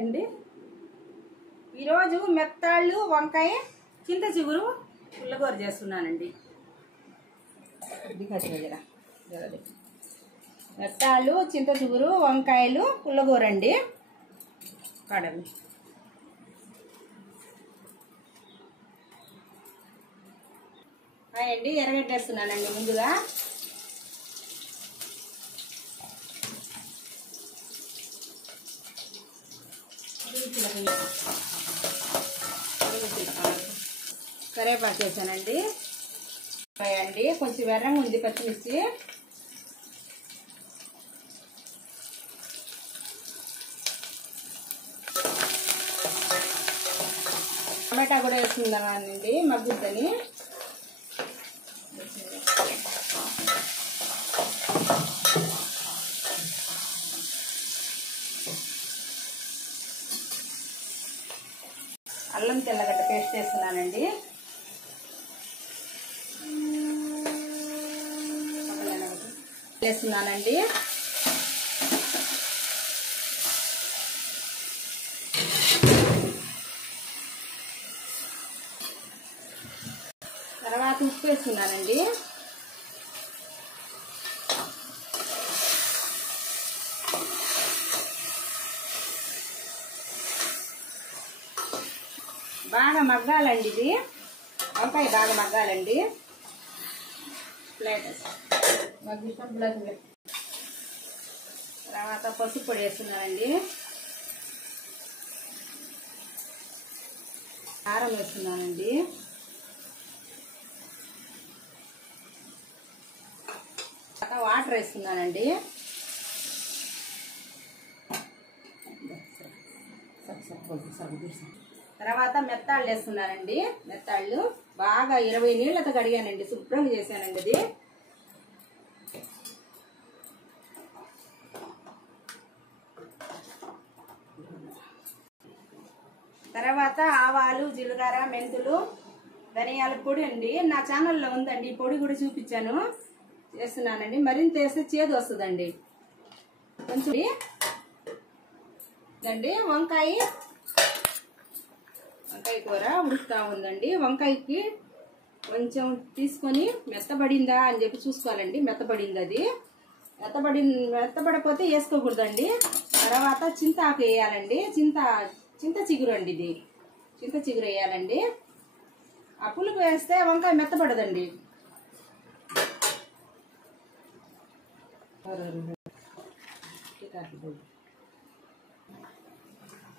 అండి ఈరోజు మెత్తాళ్ళు వంకాయ చింత చిగురు పుల్లగూర చేస్తున్నానండి. మెత్తాళ్ళు చింత చిగురు వంకాయలు పుల్లగూర అండి. కడండి. అండి ఎర్రగడ్డ వేస్తున్నానండి. ముందుగా కరివేపాకు వేసానండి. అండి కొంచెం ఎర్రంగా ఉంది పచ్చిమిర్చి. టమాటా కూడా వేసుకుందామండి మగ్గుద్దని. అల్లం తెల్లగడ్డ పేస్ట్ వేస్తున్నానండి. వేస్తున్నానండి. తర్వాత ఉప్పు వేస్తున్నానండి. బాగా మగ్గాలండి. ఇది వంకాయ బాగా మగ్గాలండి. తర్వాత పసుపు పొడి వేస్తున్నానండి. కారం వేస్తున్నానండి. వాటర్ వేస్తున్నానండి. తర్వాత మెత్తాళ్ళు వేస్తున్నానండి. మెత్తాళ్ళు బాగా 20 నీళ్ళతో కడిగానండి. శుభ్రంగా చేశానండి అది. తర్వాత ఆవాలు, జీలకర్ర, మెంతులు, ధనియాల పొడి అండి. నా ఛానల్లో ఉందండి. పొడి కూడా చూపించాను. చేస్తున్నానండి. మరింత వేస్తే చేదు వస్తుందండి. కొంచెం అండి వంకాయ కూర ఉడుకుతా ఉందండి. వంకాయకి కొంచెం తీసుకొని మెత్తబడిందా అని చెప్పి చూసుకోవాలండి. మెత్తబడింది అది. మెత్తబడకపోతే వేసుకోకూడదండి. తర్వాత చింతాకు వేయాలండి. చింత చిగురు అండి. ఇది చింత చిగురు వేయాలండి. ఆ పులుపు వేస్తే వంకాయ మెత్తబడదండి.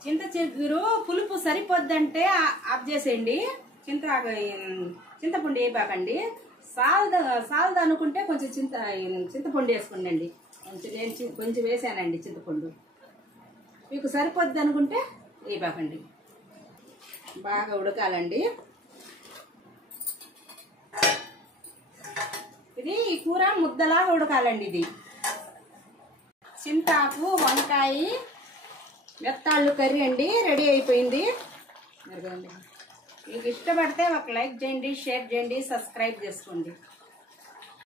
చింత చిగురు పులుపు సరిపోద్దంటే ఆఫ్ చేసేయండి. చింతపండు వేయబాకండి. సాల్ద అనుకుంటే కొంచెం చింతపండు వేసుకోండి. నేను కొంచెం వేసానండి చింతపండు. మీకు సరిపోద్ది అనుకుంటే వేయబాకండి. బాగా ఉడకాలండి. ఇది ఈ కూర ముద్దలా ఉడకాలండి. ఇది చింతాకు వంకాయ మెత్తాళ్ళు కర్రీ అండి. రెడీ అయిపోయింది. మీకు ఇష్టపడితే ఒక లైక్ చేయండి, షేర్ చేయండి, సబ్స్క్రైబ్ చేసుకోండి.